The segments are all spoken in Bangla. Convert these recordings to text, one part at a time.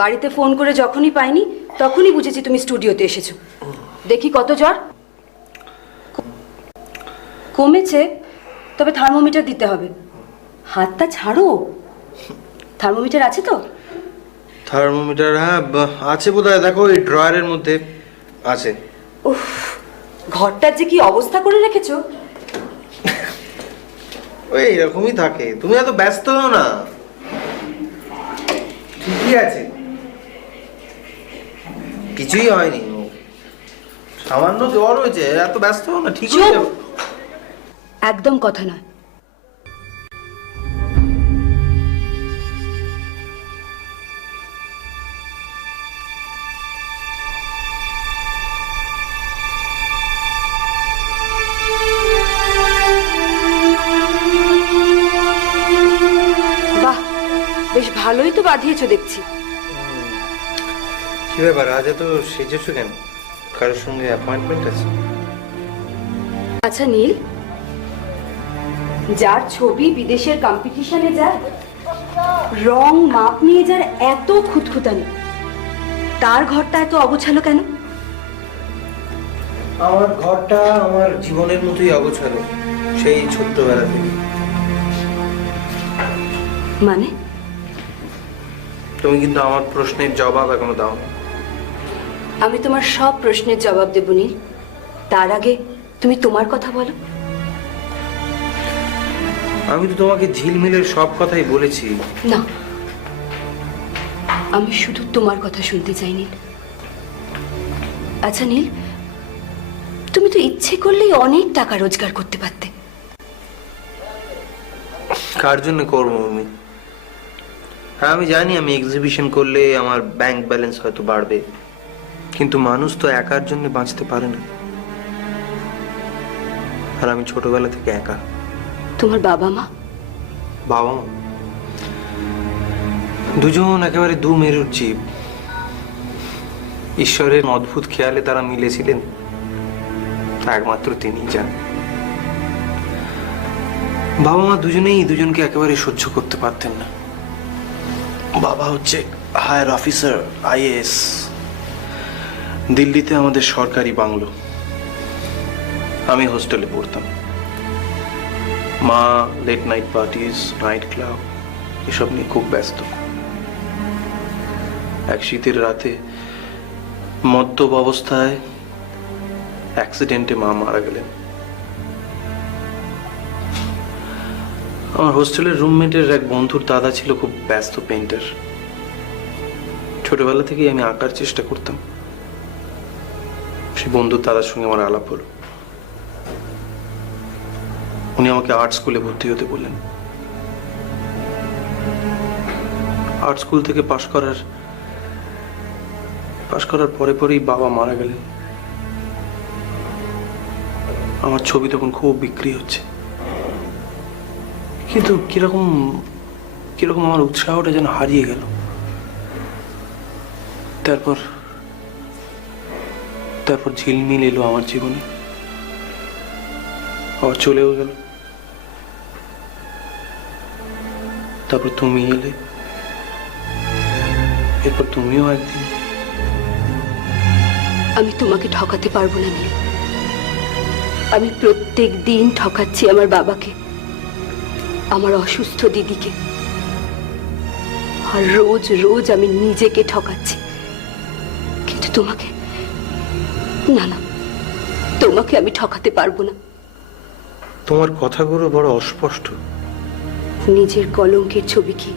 বাড়িতে ফোন করে যখনই পাইনি তখনই বুঝেছি তুমি স্টুডিওতে এসেছো। দেখি কত জ্বর? কমেছে, তবে থার্মোমিটার দিতে হবে। হাতটা ছাড়ো। থার্মোমিটার আছে তো? থার্মোমিটার হ্যাঁ আছে বোধহয়, দেখো এই ড্রয়ারের মধ্যে আছে। উফ, ঘরটার যে কি অবস্থা করে রেখেছো। ওই এরকমই থাকে, তুমি এত ব্যস্ত হও না, ঠিকই আছে, কিছুই হয়নি, সামান্য জ্বর হয়েছে, এত ব্যস্ত হও না, ঠিক হয়ে যাবে। একদম কথা নয়। বাহ, বেশ ভালোই তো বাঁধিয়েছো দেখছি। কি ব্যাপার, আজ এত সেজেছো কেন? কারোর সঙ্গে অ্যাপয়েন্টমেন্ট আছে? আচ্ছা নীল, যার ছবি বিদেশের কম্পিটিশনে যায়, রং মাপ নিয়ে যার এত খুঁতখুঁতানি, তার ঘরটা এত অগোছালো কেন? আমার ঘরটা আমার জীবনের মতোই অগোছালো, সেই ছোট্টবেলা থেকে। মানে? তুমি কিন্তু আমার প্রশ্নের জবাব এখনো দাও। আমি তোমার সব প্রশ্নের জবাব দেব নীল, তার আগে তুমি তোমার কথা বলো। আমি তো তোমাকে ঝিলমিলের সব কথাই বলেছি। না, আমি শুধু তোমার কথা শুনতে চাই নীল। আচ্ছা নীল, তুমি তো ইচ্ছে করলেই অনেক টাকা রোজগার করতে পারতে। কার জন্য করবো আমি? হ্যাঁ আমি জানি আমি এক্সিবিশন করলে আমার ব্যাংক ব্যালেন্স হয়তো বাড়বে, কিন্তু মানুষ তো একার জন্য বাঁচতে পারে না, আর আমি ছোটবেলা থেকে একা। তোমার বাবা মা? বাবা মা দুজন একেবারে দু মেরুর জীব। ঈশ্বরের অদ্ভুত খেয়ালে তারা মিলেছিলেন, একমাত্র তিনিই জানেন। বাবা মা দুজনেই দুজনকে একেবারে সহ্য করতে পারতেন না। বাবা হচ্ছে হায়ার অফিসার আইএএস, দিল্লিতে আমাদের সরকারি বাংলো। আমি হোস্টেলে পড়তাম। মা late night parties, night club এসব নিয়ে খুব ব্যস্ত। এক শীতের রাতে মদ্যপ অবস্থায় অ্যাক্সিডেন্টে মা মারা গেলেন। আমার হোস্টেলের রুমমেটের এক বন্ধুর দাদা ছিল খুব ব্যস্ত পেইন্টার। ছোটবেলা থেকেই আমি আঁকার চেষ্টা করতাম। সেই বন্ধুর দাদার সঙ্গে আমার আলাপ হলো। উনি আমাকে আর্ট স্কুলে ভর্তি হতে বললেন। আর্ট স্কুল থেকে পাশ করার পরে পরেই বাবা মারা গেলেন। আমার ছবি তখন খুব বিক্রি হচ্ছে, কিন্তু কিরকম আমার উৎসাহটা যেন হারিয়ে গেল। তারপর ঝিলমিল এলো আমার জীবনে, আবার চলেও গেল। তারপর তুমি এলে, এরপর তুমিও একদিন। আমি তোমাকে ঠকাতে পারবো না নীল। আমি প্রত্যেক দিন ঠকাচ্ছি আমার বাবাকে, আমার অসুস্থ দিদিকে, আর রোজ রোজ আমি নিজেকে ঠকাচ্ছি। কিন্তু তোমাকে না, তোমাকে আমি ঠকাতে পারবো না। তোমার কথাগুলো বড় অস্পষ্ট। নিজের কলঙ্কের ছবি কি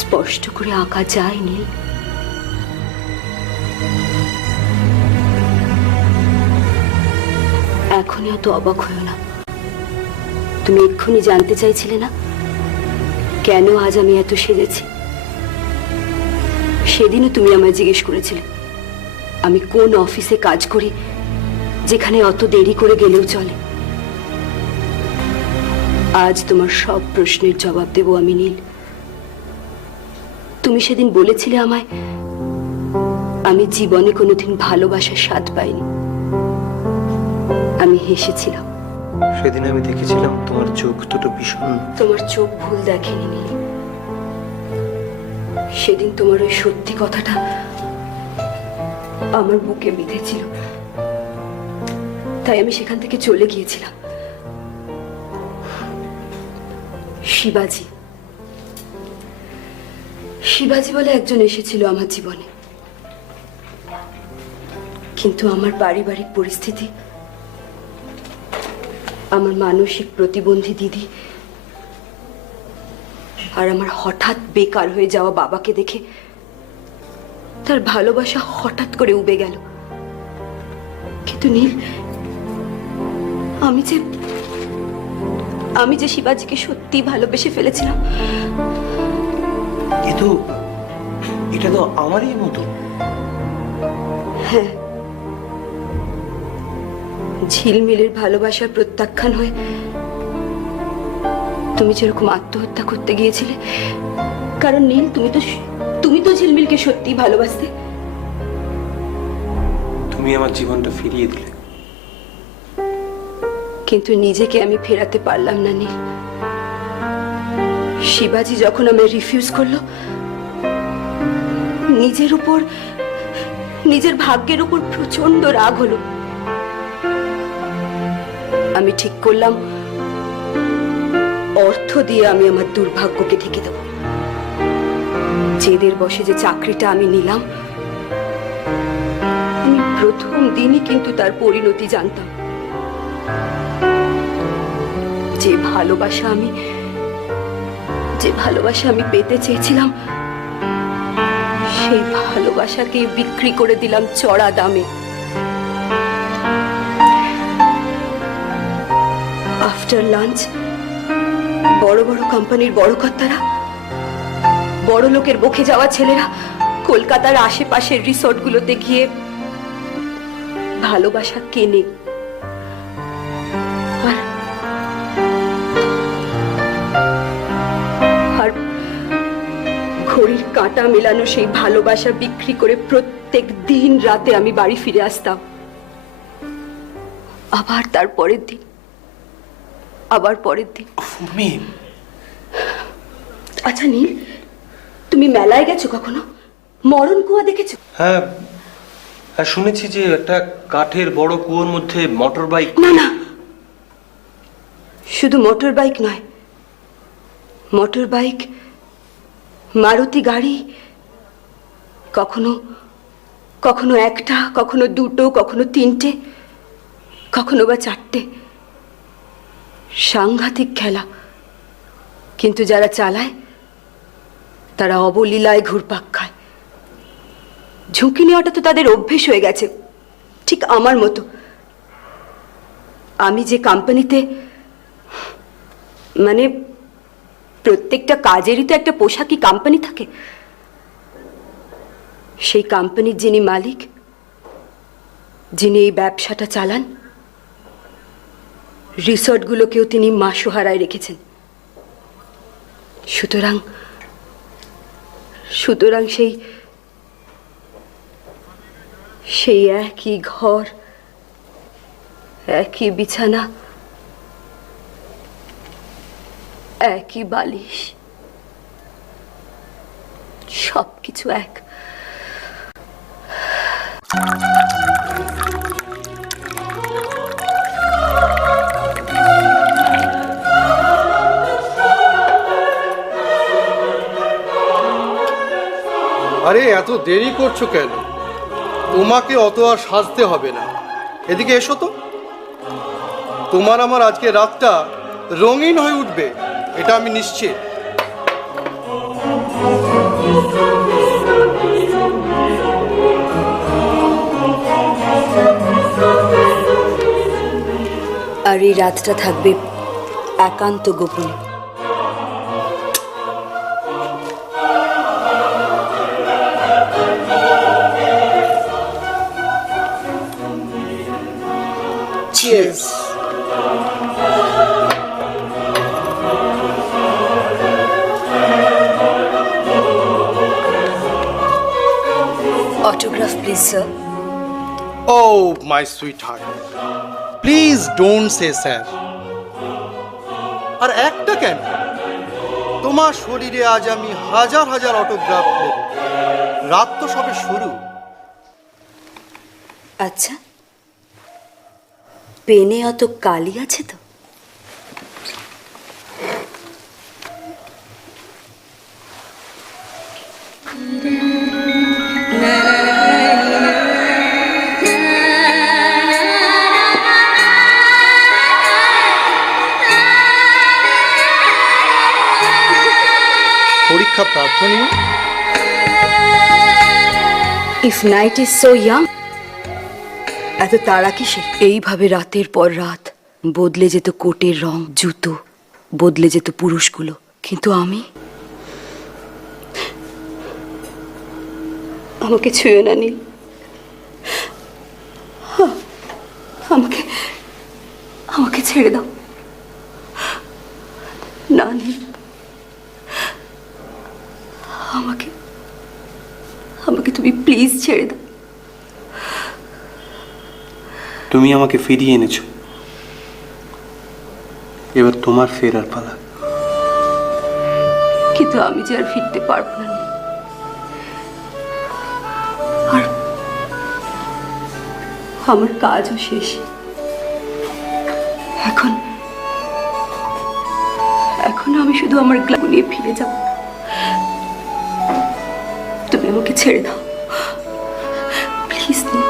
স্পষ্ট করে আঁকা যায় নীল? এখনই অত অবাক হয়েও না। তুমি এক্ষুনি জানতে চাইছিলে না কেন আজ আমি এত সেজেছি? সেদিনও তুমি আমায় জিজ্ঞেস করেছিলে আমি কোন অফিসে কাজ করি যেখানে অত দেরি করে গেলেও চলে। আজ তোমার সব প্রশ্নের জবাব দেব আমি নীল। তুমি সেদিন বলেছিলে আমায় আমি জীবনে কোনোদিন ভালোবাসার স্বাদ পাইনি। আমি হেসেছিলাম। সেদিন আমি দেখেছিলাম তোমার চোখ দুটো ভীষণ। তোমার চোখ ভুল দেখেনি নীল। সেদিন তোমার ওই সত্যি কথাটা আমার বুকে বিঁধেছিল, তাই আমি সেখান থেকে চলে গিয়েছিলাম। শিবাজি শিবাজি বলে একজন এসেছিল আমার জীবনে, কিন্তু আমার পারিবারিক পরিস্থিতি, আমার মানসিক প্রতিবন্ধী দিদি আর আমার হঠাৎ বেকার হয়ে যাওয়া বাবাকে দেখে তার ভালোবাসা হঠাৎ করে উবে গেল। কিন্তু নীল, আমি যে শিবাজিকে সত্যি ভালোবেসে ফেলেছিলাম। কিন্তু এটা তো আমারই মতো। হ্যাঁ, ঝিলমিলের ভালোবাসার প্রত্যাখ্যান হয়ে তুমি যেরকম আত্মহত্যা করতে গিয়েছিলে, কারণ নীল তুমি তো ঝিলমিলকে সত্যি ভালোবাসতে। তুমি আমার জীবনটা ফিরিয়ে দিলে, কিন্তু নিজেকে আমি ফেরাতে পারলাম না নীল। শিবাজি যখন আমায় রিফিউজ করলো, নিজের ভাগ্যের উপর প্রচন্ড রাগ হলো। আমি ঠিক করলাম অর্থ দিয়ে আমি আমার দুর্ভাগ্যকে ঢেকে দেব। জেদের বসে যে চাকরিটা আমি নিলাম, আমি প্রথম দিনই কিন্তু তার পরিণতি জানতাম। যে ভালোবাসা আমি পেতে চেয়েছিলাম, সেই ভালোবাসাকে বিক্রি করে দিলাম চড়া দামে। আফটার লাঞ্চ বড় বড় কোম্পানির বড় কর্তারা, বড় লোকের বকে যাওয়া ছেলেরা কলকাতার আশেপাশের রিসোর্টগুলোতে গিয়ে ভালোবাসা কেনে, আর ঘড়ির কাঁটা মেলানো সেই ভালোবাসা বিক্রি করে প্রত্যেক দিন রাতে আমি বাড়ি ফিরে আসতাম। আবার তার পরের দিন, আবার পরের দিন। আচ্ছা নীল, তুমি মেলায় গেছো কখনো? মরণ কুয়া দেখেছো? হ্যাঁ, শুনেছি যে একটা কাঠের বড় কুয়োর মধ্যে মোটর বাইক। না, শুধু মোটর বাইক নয়, মোটর বাইক, মারুতি গাড়ি, কখনো একটা, কখনো দুটো, কখনো তিনটে, কখনো বা চারটে। সাংঘাতিক খেলা, কিন্তু যারা চালায় তারা অবলীলায় ঘুরপাক খায়। ঝুঁকি নেওয়াটা তো তাদের অভ্যেস হয়ে গেছে, ঠিক আমার মতো। আমি যে কোম্পানিতে, মানে প্রত্যেকটা কাজেরই তো একটা পোশাকি কোম্পানি থাকে, সেই কোম্পানির যিনি মালিক, যিনি এই ব্যবসাটা চালান, রিসর্টগুলোকেও তিনি মাসোহারায় রেখেছেন। সুতরাং সেই একই ঘর, একই বিছানা, একই বালিশ, সবকিছু এক। আরে এত দেরি করছো কেন? তোমাকে অত আর সাজতে হবে না, এদিকে এসো তো। তোমার আমার আজকে রাতটা রঙিন হয়ে উঠবে, এটা আমি নিশ্চিত। আর এই রাতটা থাকবে একান্ত গোপনে। Cheers. Autograph, please, sir. Oh, my sweetheart. Please don't say sir. আর একটা কেন? তোমার শরীরে আজ আমি হাজার হাজার অটোগ্রাফ নেব। রাত তো সবে শুরু। আচ্ছা, পেনে অত কালি আছে তো? পরীক্ষা প্রার্থনীয়। If night is so young, এত তাড়া কিসের? এইভাবে রাতের পর রাত বদলে যেত কোটের রং, জুতো বদলে যেত পুরুষগুলো, কিন্তু আমাকে ছুঁয়ো না নীল। আমাকে আমাকে ছেড়ে দাও না নীল। আমাকে আমাকে তুমি প্লিজ ছেড়ে দাও। তুমি আমাকে ফিরিয়ে এনেছো, এবার তোমার ফেরার পালা। কিন্তু আমি যে আর ফিরতে পারবো না নীল। আর আমার কাজও শেষ। এখন আমি শুধু আমার গ্লাব নিয়ে ফিরে যাব। তুমি আমাকে ছেড়ে দাও প্লিজ নীল।